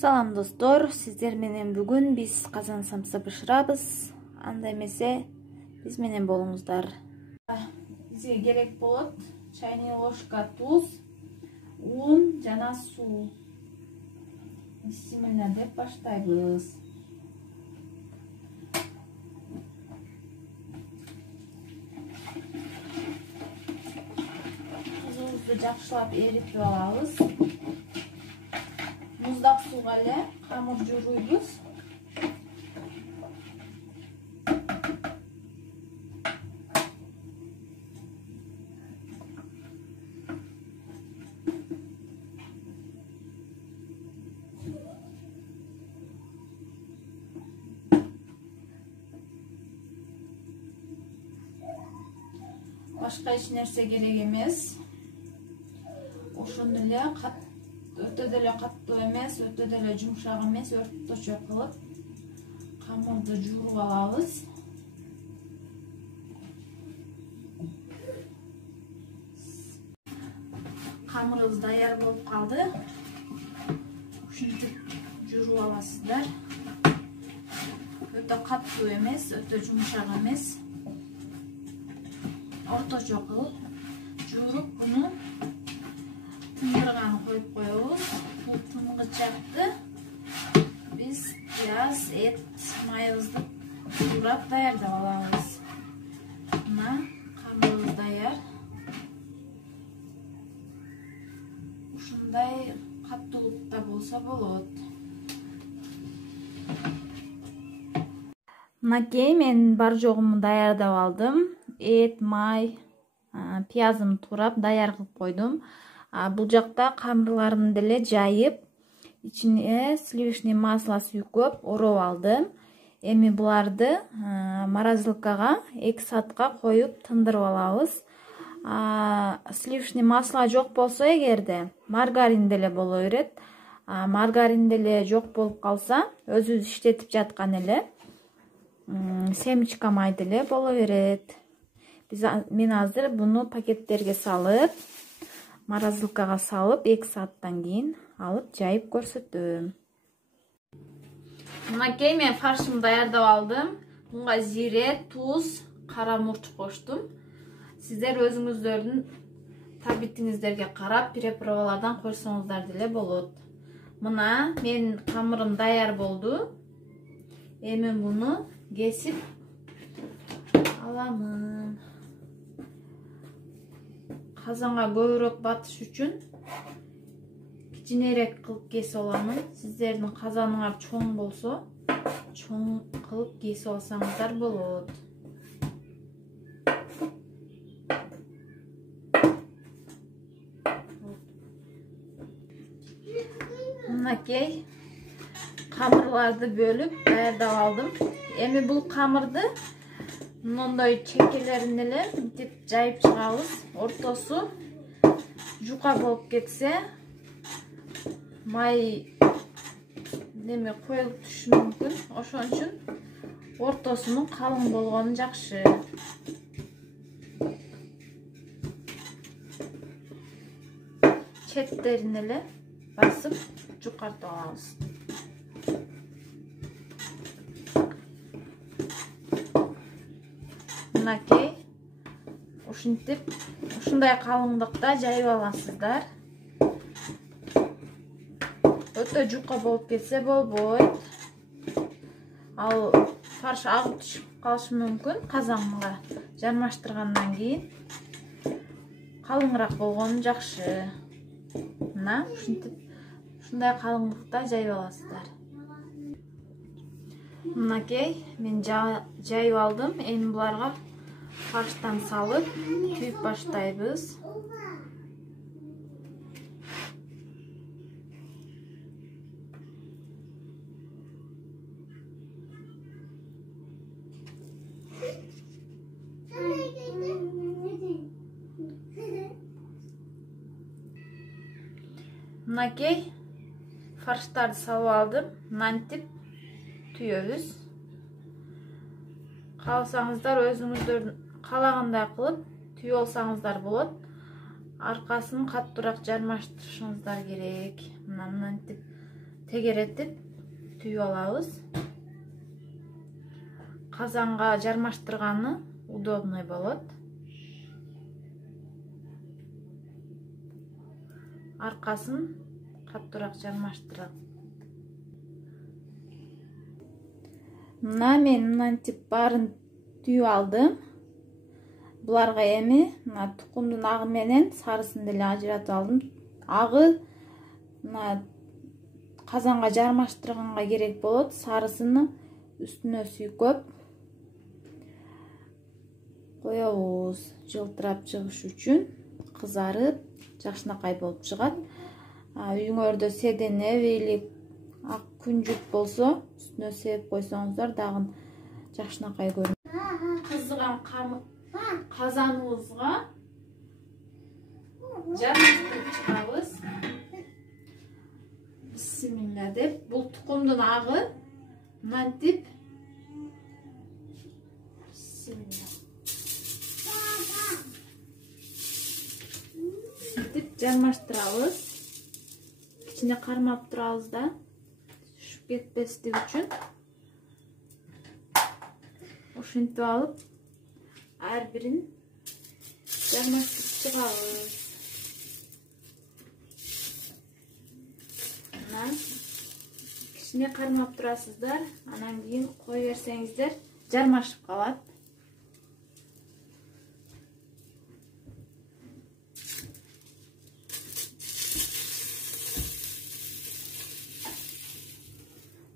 Салам достор, сиздер менен бүгүн биз казан самса бышырабыз. Анда эмесе биз менен болуңуздар. Бизге керек болот чайный ложка туз, un жана суу. Бисмилла деп баштайбыз. Тузубузду жакшылап эритип алабыз. Muzdaq suğa ile hamur juruyoruz. Başka hiç nerse gerek emas. Oşun ile өтө деле каттуу эмес, өтө деле жумшак эмес, орточо кылып камырды жууруп алабыз. Камырыбыз даяр болуп калды. Ушинтип жууруп аласыздар. Өтө каттуу эмес, өтө жумшак эмес. Орточо кылып жууруп буну тындырганы коюп коебуз. Бул тынгычакты биз пияз, эт, майыбызды турап даярдап алабыз. Мына камырыбыз даяр. Ушундай каттуулукта болсо болот. Мынакей мен бар жогумду даярдап алдым. Эт, май, пиязымды турап даяр кылып койдум. Бул жакта камырларымды деле жайып, ичине сливочный масло сүйкөп ороп алдым. Эми буларды морозилкага 2 саатка коюп тындырып алабыз. Сливочный масло жок болсо эгерде маргарин деле боло берет. Маргарин деле жок болуп калса, өзүбүз иштетип жаткан эле семечка май деле боло берет. Мен азыр буну пакеттерге салып, морозилкага салып 2 сааттан кийин алып жайып көрсөтөм. Мынакей мен фаршымды даярдап алдым. Мунга зире, туз, кара мурч коштум. Сиздер өзүңүздөрдүн табитиңиздерге карап препаравалардан койсоңуздар деле болот. Мына мен камырым даяр болду. Эми буну кесип аламын. Казанга көбүрөөк батыш үчүн кичинерээк кылып кесип аламын. Сиздердин казаныңар чоң болсо, чоң кылып кесип алсаңыздар болот. Мынакей камырларды бөлүп даярдап алдым. Эми бул камырды мындай чекелерин эле мынтип жайып чыгабыз. Ортосу жука болуп кетсе, май неме коюлуп түшүшү мүмкүн. Ошон үчүн ортосунун калың болгону жакшы. Четтерин эле басып жукартып алабыз. Мынакей ушинтип ушундай калыңдыкта жайып аласыздар. Өтө жука болуп кетсе болбойт. Ал фарш агып түшүп калышы мүмкүн. Казанга жармаштыргандан кийин калыңыраак болгону жакшы. Мына ушинтип ушундай калыңдыкта жайып аласыздар. Мынакей мен жайып алдым. Эми буларга фарштан салып күйүп баштайбыз. Мынакей фарштарды салып алдым. Мынантип түйөбүз. Кааласаңыздар өзүңүздөрдүн калагандай кылып түйүп алсаңыздар болот. Аркасын каттуураак жармаштырышыңыздар керек. Мынантип тегеретип түйүп алабыз. Казанга жармаштырганы удобный болот. Аркасын каттуураак жармаштырам. Мына мен мынантип баарын түйүп алдым. Буларга эми мына тукумдун агы менен сарысын деле ажыратып алдым. Агы мына казанга жармаштырганга керек болот. Сарысыны үстүнө сүйкөп коебуз. Жылтырап чыгыш үчүн, кызарып, жакшынакай болуп чыгат. Үйүңөрдө седене или ак күнжүт болсо, үстүнө сеп койсоңуздар дагы жакшынакай көрүнөт. Кызган казаныбызга жармаштырып чыгабыз. Бисмилла деп, бул тукумдун агы мынтип жармаштырабыз. Кичине кармап турабыз да, түшүп кетпестик үчүн. Ушинтип алып, ар бирин жармаштырып чыгабыз. Кичине кармап турасыздар, анан кийин кой берсеңиздер, жармашып калат.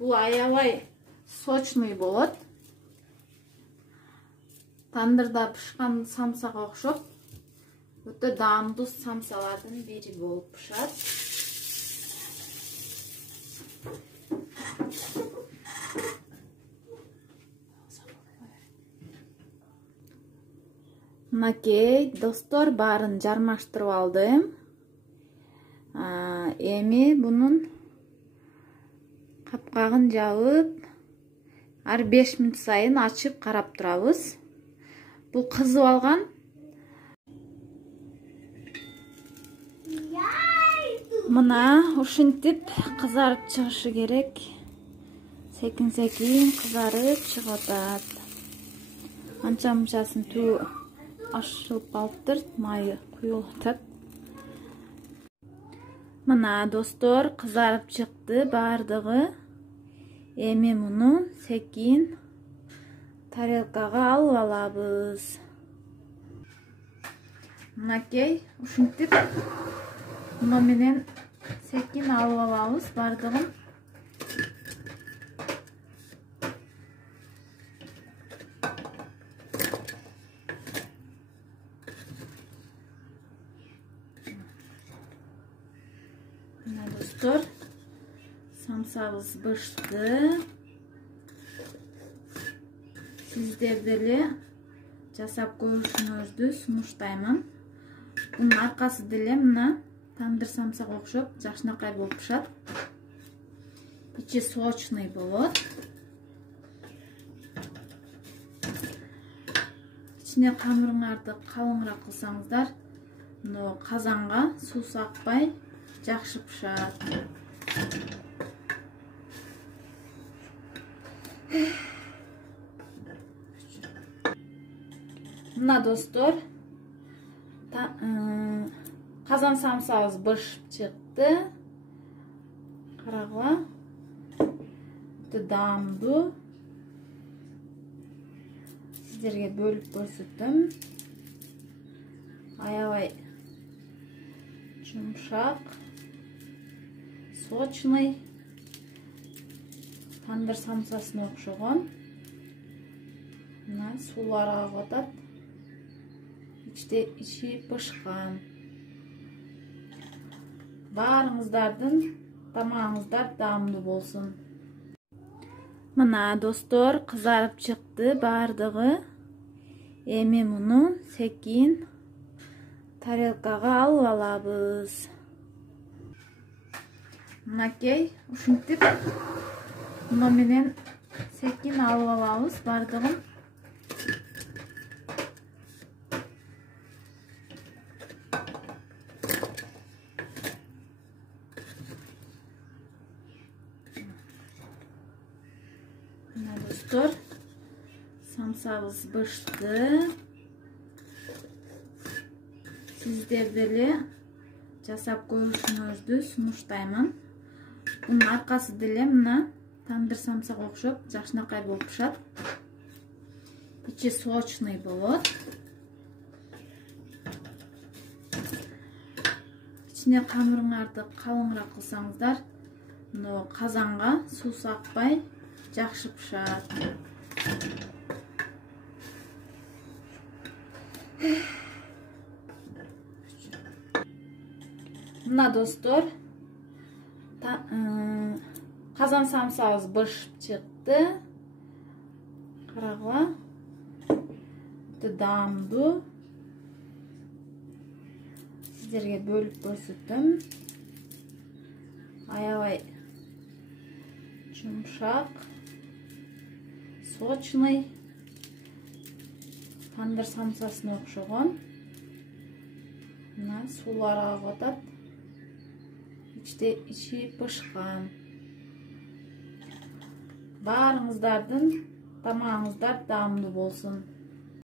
Бул аябай сочный болот. Тандырда пышкан самсага окшоп, өтө даамдуу самсалардын бири болуп пышат. Мынакей достор, баарын жармаштырып алдым. Эми бунун капкагын жабып, ар 5 мүнөт сайын ачып карап турабыз. Бул кызып алган. Мына ушинтип кызарып чыгышы керек. Секин-секин кызарып чыгып атат. Анча-мынчасын түбү ашылып калыптыр, майы куюлуп атат. Мына достор, кызарып чыкты баардыгы. Эми муну секин тарелкага алып алабыз. Мынакей ушинтип муну менен секин алып алабыз баардыгын. Мына достор, самсабыз бышты. Сиздер деле жасап көрүшүңөрдү сунуштаймын. Бунун аркасы деле мына тандыр самсага окшоп жакшынакай болуп пышат. Ичи сочный болот. Ичине камырыңарды калыңыраак кылсаңыздар, мына казанга суусу акпай жакшы пышат. Мына достор, казан самсабыз бышып чыкты. Карагыла, өтө даамдуу. Сиздерге бөлүп көрсөттүм. Аябай жумшак, сочный, тандыр самсасына окшогон. Мына суулар агып атат. Ичи пышкан. Баарыңыздардын тамагыңыздар даамдуу болсун. Мына достор, кызарып чыкты баардыгы. Эми муну секин тарелкага алып алабыз. Мынакей ушинтип муну менен секин алып алабыз баардыгын. Мына достор, самсабыз бышты. Сиздер деле жасап көрүшүңүздү сунуштаймын. Bunun arkası деле мына tandır самсага окшоп жакшынакай болуп пышат. İçi сочный болот. İçine камырыңарды калыңыраак кылсаңыздар, мына казанга суусу акпай жакшы пышат. Мына достор, казан самсабыз бышып чыкты. Карагыла. Даамдуу. Сиздерге бөлүп көрсөттүм. Аябай жумшак, сочный, tandır самсасына окшогон. Мына суулар агып атат. İçi pышкан. Баарыңыздардын тамагыңыздар даамдуу болсун.